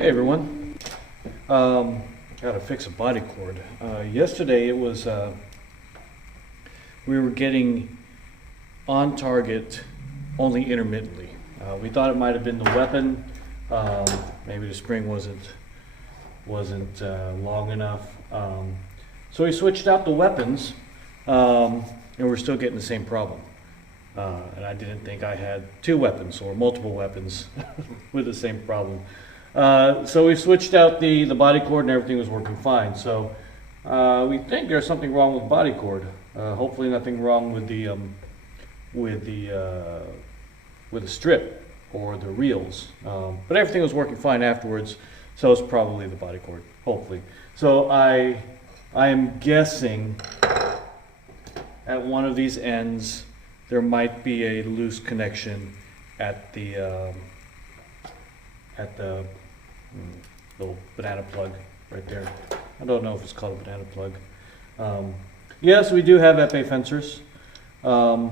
Hey everyone. Got to fix a body cord. Yesterday it was we were getting on target only intermittently. We thought it might have been the weapon. Maybe the spring wasn't long enough. So we switched out the weapons, and we're still getting the same problem. And I didn't think I had two weapons or multiple weapons with the same problem. So we switched out the body cord and everything was working fine. So we think there's something wrong with the body cord. Hopefully nothing wrong with the strip or the reels. But everything was working fine afterwards. So it's probably the body cord, hopefully. So I am guessing at one of these ends there might be a loose connection at the little banana plug right there. I don't know if it's called a banana plug. Yes, we do have epee fencers. Not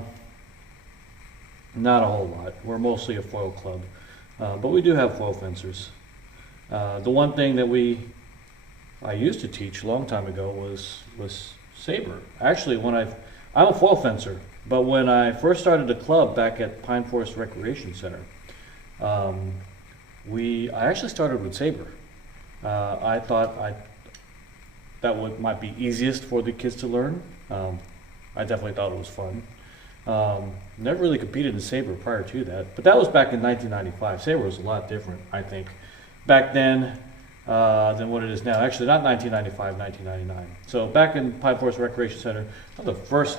a whole lot. We're mostly a foil club, but we do have foil fencers. The one thing that I used to teach a long time ago was saber. Actually, I'm a foil fencer, but when I first started the club back at Pine Forest Recreation Center, I actually started with saber. I thought might be easiest for the kids to learn. I definitely thought it was fun. Never really competed in saber prior to that, but that was back in 1995. Saber was a lot different, I think, back then than what it is now. Actually, not 1995, 1999. So back in Pine Forest Recreation Center, one of the first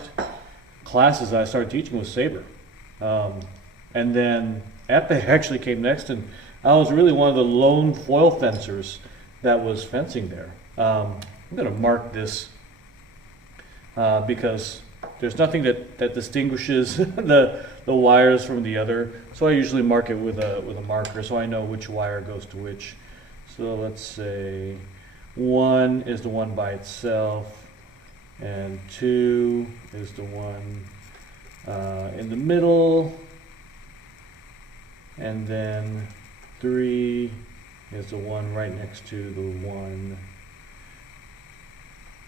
classes I started teaching was saber. And then epee actually came next, and I was really one of the lone foil fencers that was fencing there. I'm going to mark this because there's nothing that distinguishes the wires from the other. So I usually mark it with a marker so I know which wire goes to which. So let's say 1 is the one by itself, and 2 is the one in the middle, and then 3 is the one right next to the one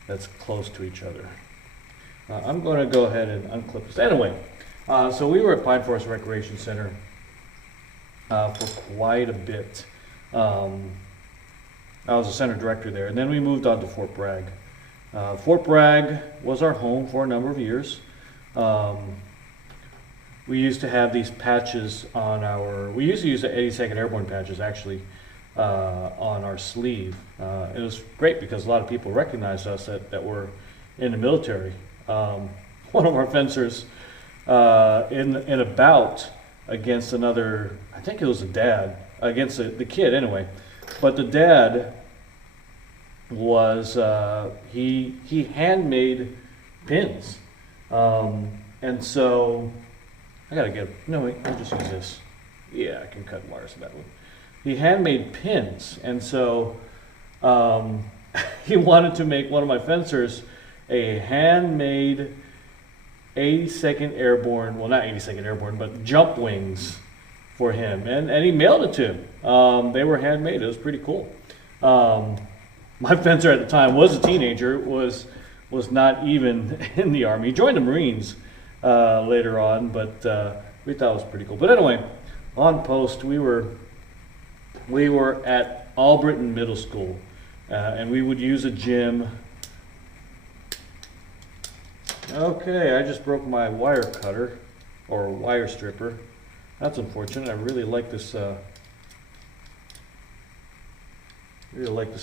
that's close to each other. I'm going to go ahead and unclip this. Anyway, so we were at Pine Forest Recreation Center for quite a bit. I was a center director there, and then we moved on to Fort Bragg. Fort Bragg was our home for a number of years. We used to have these patches on we used to use the 82nd Airborne patches actually on our sleeve. It was great because a lot of people recognized us that were in the military. One of our fencers in a bout against another, I think it was a dad, against the kid anyway, but the dad was, he handmade pins. And so, I gotta no wait, I'll just use this. Yeah, I can cut wires to that one. He handmade pins, and so he wanted to make one of my fencers a handmade 82nd Airborne, well not 82nd Airborne, but jump wings for him, and he mailed it to him. They were handmade. It was pretty cool. My fencer at the time was a teenager, was not even in the Army. He joined the Marines later on, but we thought it was pretty cool. But anyway, on post, we were at Albritton Middle School, and we would use a gym. Okay, I just broke my wire cutter, or wire stripper. That's unfortunate. I really like this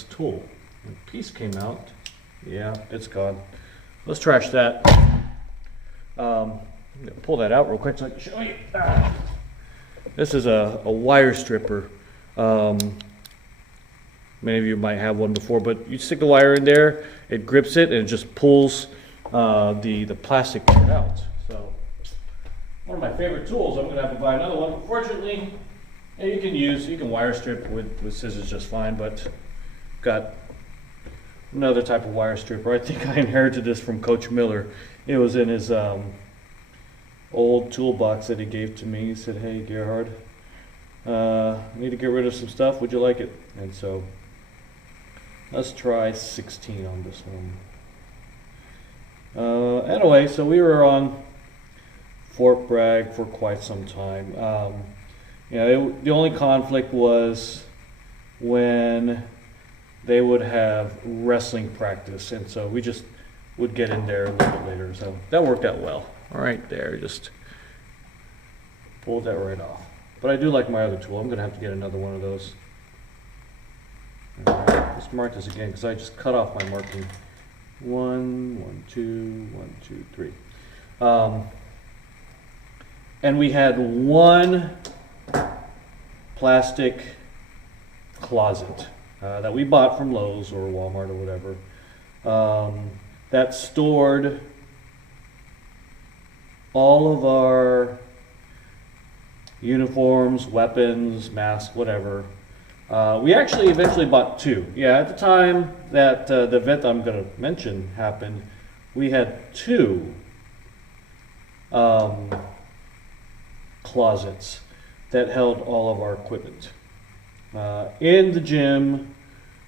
tool. The piece came out. Yeah, it's gone. Let's trash that. I'm gonna pull that out real quick so I can show you. This is a wire stripper. Many of you might have one before, but you stick the wire in there, it grips it, and it just pulls the plastic part out. So one of my favorite tools. I'm gonna have to buy another one. Unfortunately, you can wire strip with scissors just fine, but got another type of wire stripper. I think I inherited this from Coach Miller. It was in his old toolbox that he gave to me. He said, "Hey, Gerhard, I need to get rid of some stuff. Would you like it? And so let's try 16 on this one. Anyway, so we were on Fort Bragg for quite some time. The only conflict was when they would have wrestling practice, and so we just would get in there a little bit later. So that worked out well. All right, there, just pulled that right off. But I do like my other tool. I'm going to have to get another one of those. All right, let's mark this again because I just cut off my marking. 1, 2, 1, 2, 3. And we had one plastic closet that we bought from Lowe's or Walmart or whatever that stored all of our uniforms, weapons, masks, whatever. We actually eventually bought two. Yeah, at the time that the event I'm going to mention happened, we had two closets that held all of our equipment in the gym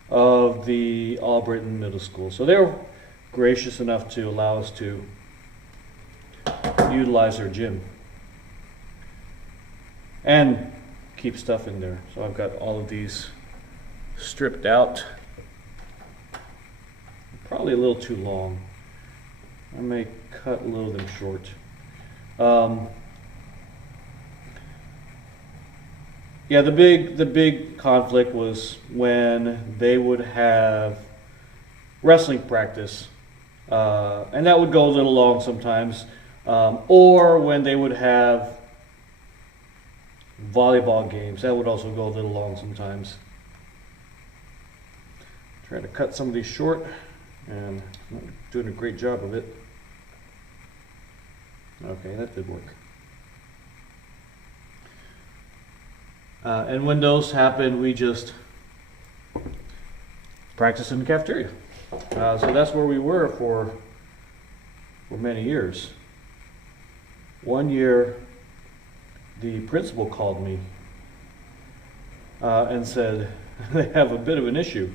of the Albritton Middle School. So they were gracious enough to allow us to utilize their gym and keep stuff in there. So I've got all of these stripped out. Probably a little too long. I may cut a little of them short. Yeah, the big conflict was when they would have wrestling practice, and that would go a little long sometimes, or when they would have volleyball games, that would also go a little long sometimes. Trying to cut some of these short, and I'm not doing a great job of it. Okay, that did work. And when those happen, we just practice in the cafeteria. So that's where we were for many years. One year, the principal called me and said they have a bit of an issue.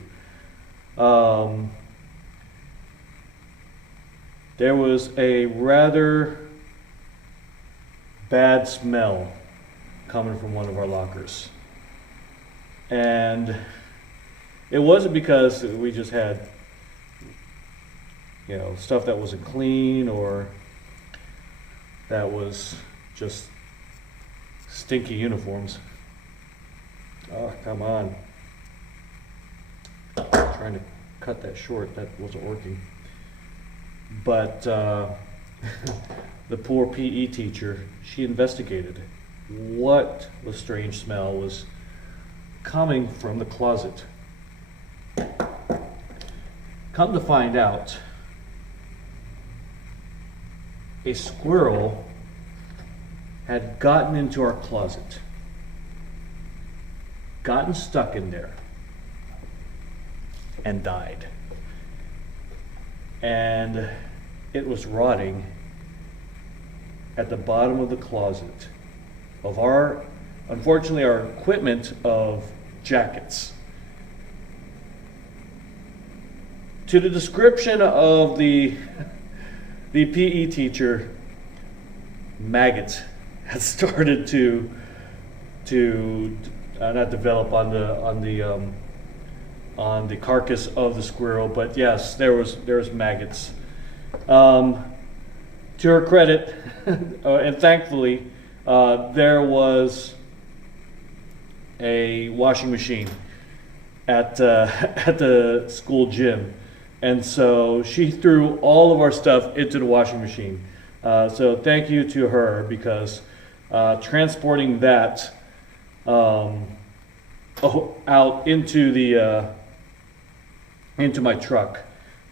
There was a rather bad smell coming from one of our lockers. And it wasn't because we just had, stuff that wasn't clean or that was just stinky uniforms. Oh, come on. Trying to cut that short, that wasn't working. But the poor PE teacher, she investigated what the strange smell was coming from the closet. Come to find out, a squirrel had gotten into our closet, gotten stuck in there, and died. And it was rotting at the bottom of the closet of unfortunately, our equipment of jackets. To the description of the PE teacher, maggots had started to not develop on the carcass of the squirrel, but yes, there was maggots. To her credit, and thankfully, there was a washing machine at the school gym, and so she threw all of our stuff into the washing machine. So thank you to her, because transporting that out into my truck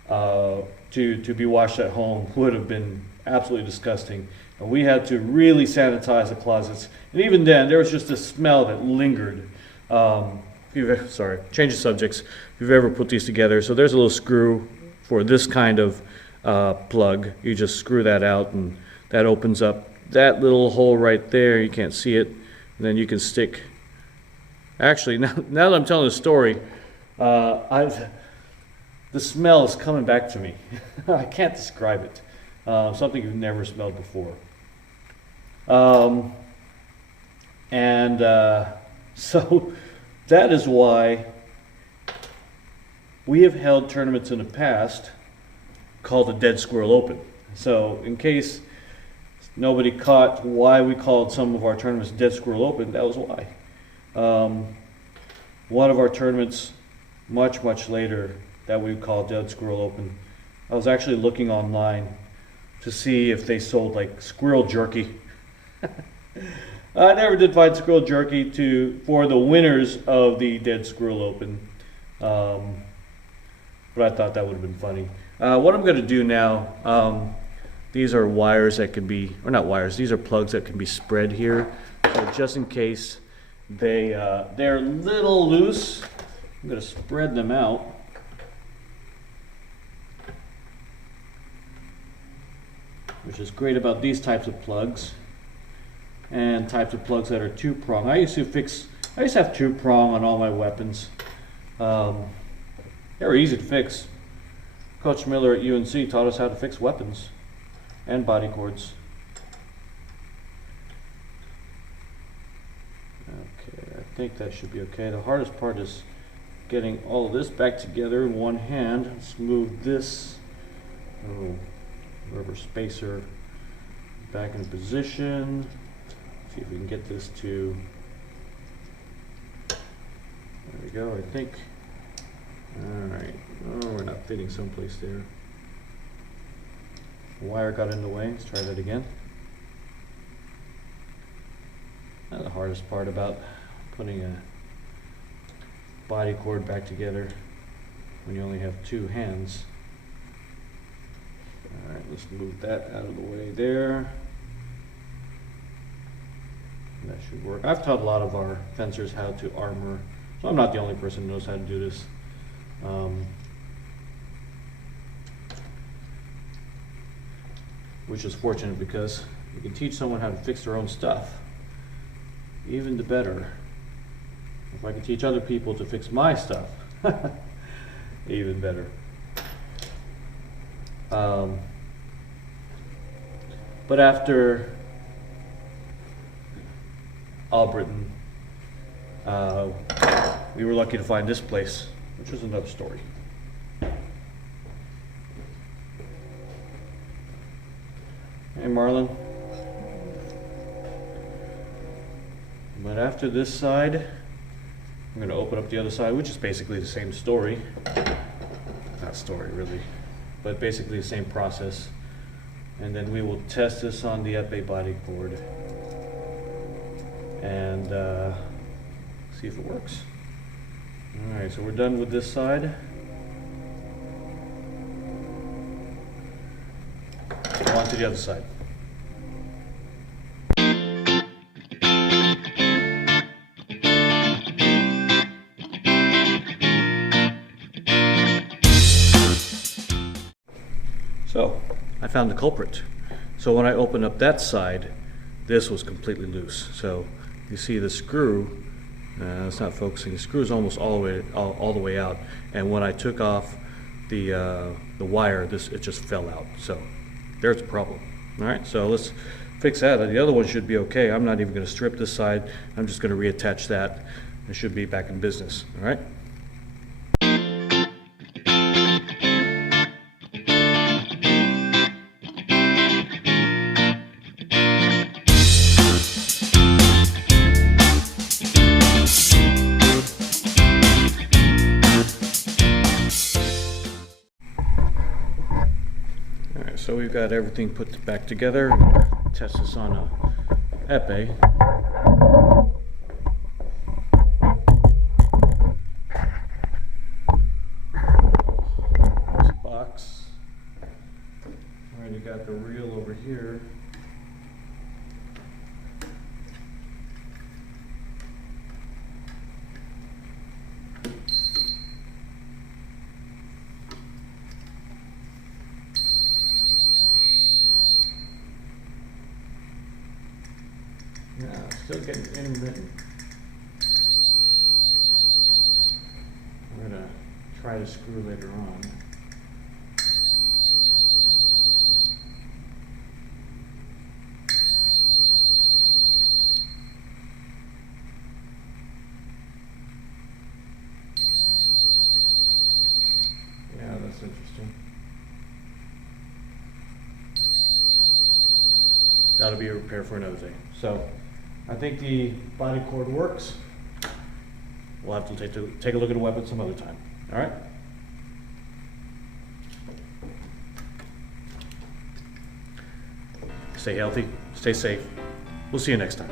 to be washed at home would have been absolutely disgusting. And we had to really sanitize the closets. And even then, there was just a smell that lingered. Change of subjects. If you've ever put these together, so there's a little screw for this kind of plug. You just screw that out, and that opens up that little hole right there. You can't see it. And then you can stick Actually, now that I'm telling the story, the smell is coming back to me. I can't describe it. Something you've never smelled before. So that is why we have held tournaments in the past called the Dead Squirrel Open. So in case nobody caught why we called some of our tournaments Dead Squirrel Open, that was why. One of our tournaments much later that we called Dead Squirrel Open, I was actually looking online to see if they sold like squirrel jerky. I never did find squirrel jerky for the winners of the Dead Squirrel Open, but I thought that would have been funny. What I'm going to do now, these are wires that can be, or not wires, these are plugs that can be spread here. So just in case they're a little loose, I'm going to spread them out. Which is great about these types of plugs and types of plugs that are two-prong. I used to have two-prong on all my weapons. They were easy to fix. Coach Miller at UNC taught us how to fix weapons and body cords. Okay, I think that should be okay. The hardest part is getting all of this back together in one hand. Let's move this rubber spacer back into position. See if we can get this to, there we go, I think. Alright, oh, we're not fitting someplace there. The wire got in the way, let's try that again. That's the hardest part about putting a body cord back together when you only have two hands. Alright, let's move that out of the way there. That should work. I've taught a lot of our fencers how to armor, so I'm not the only person who knows how to do this. Which is fortunate because you can teach someone how to fix their own stuff. Even the better. If I can teach other people to fix my stuff, even better. But after Albritton, we were lucky to find this place, which is another story. Hey, Marlon. But after this side, I'm going to open up the other side, which is basically the same story. Not story, really, but basically the same process. And then we will test this on the epee body cord and see if it works. All right, so we're done with this side. On to the other side. So, I found the culprit. So when I opened up that side, this was completely loose. So you see the screw, it's not focusing, the screw is almost all the way out. And when I took off the wire, it just fell out. So there's a problem. All right, so let's fix that. The other one should be okay. I'm not even going to strip this side. I'm just going to reattach that. It should be back in business. All right. So we've got everything put back together. Test this on a epee. This box. All right, you got the reel over here. Yeah, still getting intermittent. try to screw later on. Yeah, that's interesting. That'll be a repair for another day. So I think the body cord works. We'll have to take a look at the weapon some other time. All right? Stay healthy, stay safe. We'll see you next time.